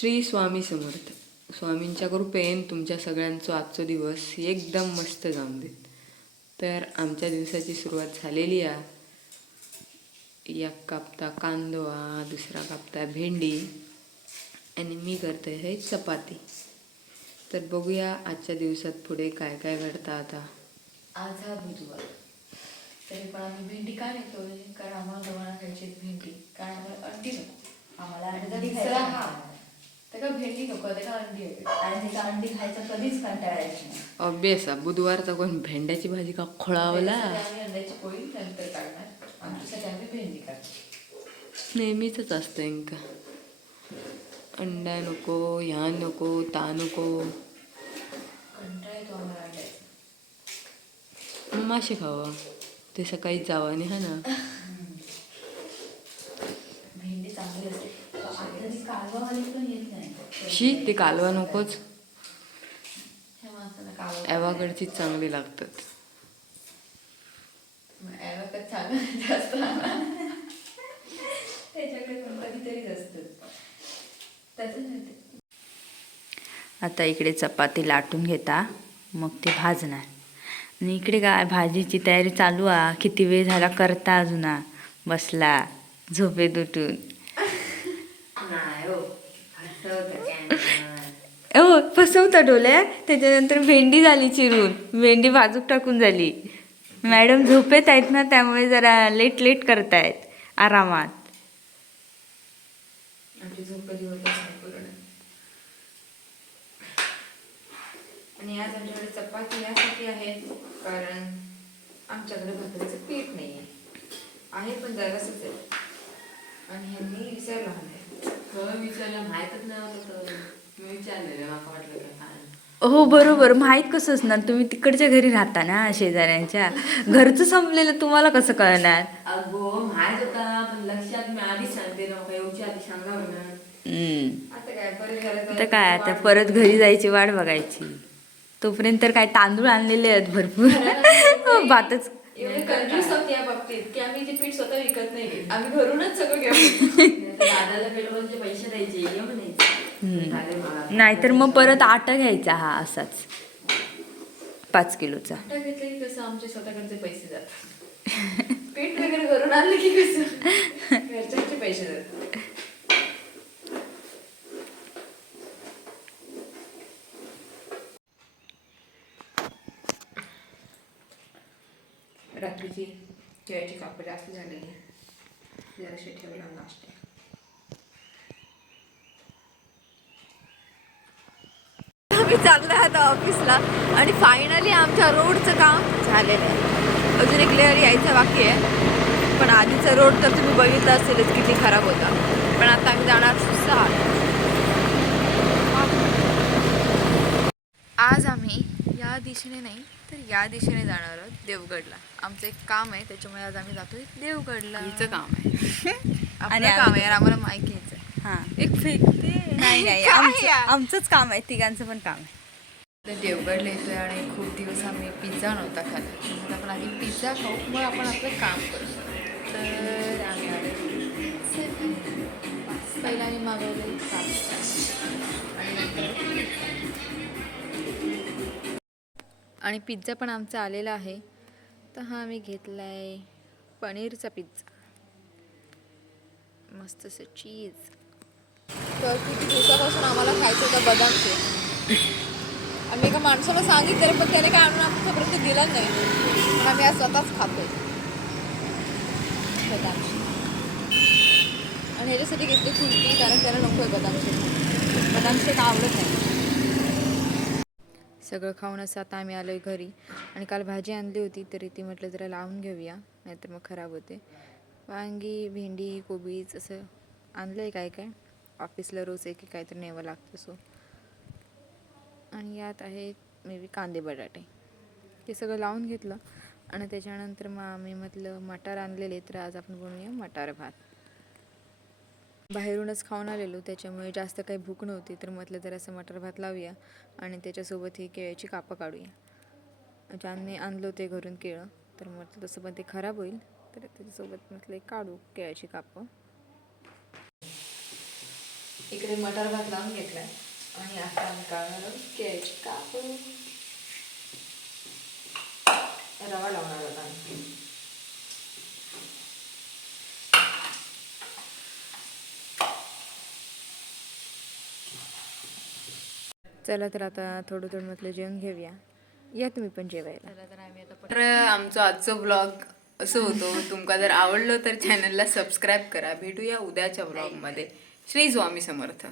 श्री स्वामी समर्थ. स्वामींच्या कृपेन तुमच्या सगळ्यांचा आजचा दिवस एकदम मस्त जाऊन देत. तर आमच्या दिवसाची सुरुवात झालेली आहे. एक कापता कांदो, दुसरा कापता भेंडी आणि मी करते हे चपाती. तर बघूया आजच्या दिवसात पुढे काय काय घडतं. आता आज हा बुधवार, तरी पण आम्ही भेंडी का नेतोय? कारण आम्हाला दोघांना खायची भेंडी, कारण आम्हाला अंडी नको. आम्हाला अंडी खायचं त्या भेंडी नको, त्या अंडी हवी. आणि त्याचा अंडी खायचं कधीच कंटाळायची नाही. ऑब्वियस आहे, बुधवारचा कोण भेंड्याची भाजी का खोळावला. आम्ही अंड्याची पोळी नंतर काढणार, आमच्यासाठी आम्ही भेंडी काढतो. नेहमीच असतं इंका. अंडा नको, ह्या नको, ता नको. कंटाळा येतो आम्हाला अंड्याचा. मग मासे खावा, ते सकाळी जावा नाही हा ना. भेंडी चांगली असते. कालवावाली पण येत नाही. शी ते कालवा नकोच. ह्या माणसाला कालवा एवाकडचीच चांगली लागतात. ॲवोकाडो चांगलं जास्त त्याच्याकडे पण कधीतरीच असतं त्याचं नाही. आता इकडे चपाती लाटून घेता, मग ते भाजणार. आणि इकडे काय भाजीची तयारी चालू आहे. किती वेळ झाला करता अजून बसला झोपेत उठून. फसवता डोल्या. त्याच्यानंतर भेंडी झाली चिरून, भेंडी भाजूक टाकून झाली. मॅडम झोपेत आहेत ना, त्यामुळे जरा लेट लेट करतायत आरामात. आमची झोपली होतच पूर्ण. आणि आज आमच्याकडे चपाती यासाठी आहे कारण आमच्याकडे भाकरीचं पीठ नाही आहे पण जरासंच आहे. आणि ह्यांनी विचारलं विचारलं माहीतच नव्हतं. मी विचारलेलं, मला वाटलं काय. हो बरोबर, माहीत कसं असणार? तुम्ही तिकडच्या घरी राहता ना, शेजाऱ्यांच्या. घरचं संपलेलं तुम्हाला कसं कळणार? अगो माहीत होता, पण लक्षात मी आधी सांगते ना, येऊची आधी सांगावं ना. आता काय, आता परत घरी जायची वाट बघायची. तोपर्यंत तर काय तांदूळ आणलेले आहेत भरपूर. भातच एवढे कंजूस आहोत या बाबतीत की आम्ही ते पीठ स्वतः विकत नाही, आम्ही घरूनच सगळं घेऊन. दादाला पेट्रोलचे पैसे द्यायचे, ये म्हणायचे. नाहीतर मग परत आटा घ्यायचा हा असाच 5 किलोचा. आटा घेतलं की कसं आमचे स्वतःकडचे पैसे जातात. पीठ वगैरे घरून आणलं की कसं घरच्यांचे पैसे जातात. रात्रीची केळीची कापं जास्त झालेली, जराशी ठेवला नाश्ते. आम्ही चाललो आहे आता ऑफिसला आणि फायनली आमच्या रोडचं काम झालेलं आहे. अजून एक लेअर यायचं बाकी आहे, पण आधीचा रोड तर तुम्ही बघितलं असेलच किती खराब होता. पण आता आम्ही जाणार सुसाट. आज आम्ही या दिशेने नाही तर या दिशेने जाणार आहोत देवगडला. आमचं एक काम आहे, त्याच्यामुळे आज आम्ही जातोय देवगडला. हिचं काम आहे. आपलं काम आहे, आम्हाला माहिती घ्यायचं आहे. हां, एक फेकते नाही आमचंच काम आहे, तिघांचं पण काम आहे. तर देवगडला येतोय आणि खूप दिवस आम्ही पिझ्झा नव्हता खाल्ला. मग आपण आधी पिझ्झा खाऊ, मग आपण आपलं काम करू. तर आम्ही आले पहिला आम्ही मागवले आणि पिझ्झा पण आमचा आलेला आहे. तर हा आम्ही घेतला आहे पनीरचा पिझ्झा, मस्त असं चीज. तर किती दिवसापासून आम्हाला खायचं होतं बदाम शेक. आम्ही एका माणसाला सांगितलं पण त्याने काय आणून आमच्यापर्यंत दिलं नाही, पण आम्ही आज स्वतःच खातोय बदाम शेक. आणि ह्याच्यासाठी घेतली खुर्टी, कारण त्याला नको आहे बदाम शेक. बदाम शेक आवडत नाही. सगळं खाऊन असं आता आम्ही आलो आहे घरी. आणि काल भाजी आणली होती तरी ती म्हटलं जरा लावून घेऊया, नाहीतर मग खराब होते. वांगी, भेंडी, कोबीज असं आणलं आहे. काय काय ऑफिसला रोज एक काहीतरी न्यावं लागतं सो. आणि यात आहे मे बी कांदे बटाटे. ते सगळं लावून घेतलं आणि त्याच्यानंतर मग आम्ही म्हटलं मटार आणलेले, तर आज आपण बनवूया मटार भात. बाहेरूनच खाऊन आलेलो, त्याच्यामुळे जास्त काही भूक नव्हती, तर म्हटलं जरासं मटार भात लावूया आणि त्याच्यासोबत ही केळीची कापं काढूया. ज्यांनी आणलं ते घरून केळं, तर म्हटलं तसं पण ते खराब होईल, तर त्याच्यासोबत म्हटलं काढू केळीची कापं. इकडे मटार भात लावून घेतलाय आणि आता आम्ही काढणार केळ्याची कापून रवा लावणार होता आम्ही. चला तर आता थोडं थोडं म्हटलं जेवण घेऊया. या तुम्ही पण जेवायला. तर आमचं आजचं ब्लॉग असं होतं. तुमका जर आवडलं तर चॅनलला सबस्क्राईब करा. भेटूया उद्याच्या ब्लॉगमध्ये. श्री स्वामी समर्थ.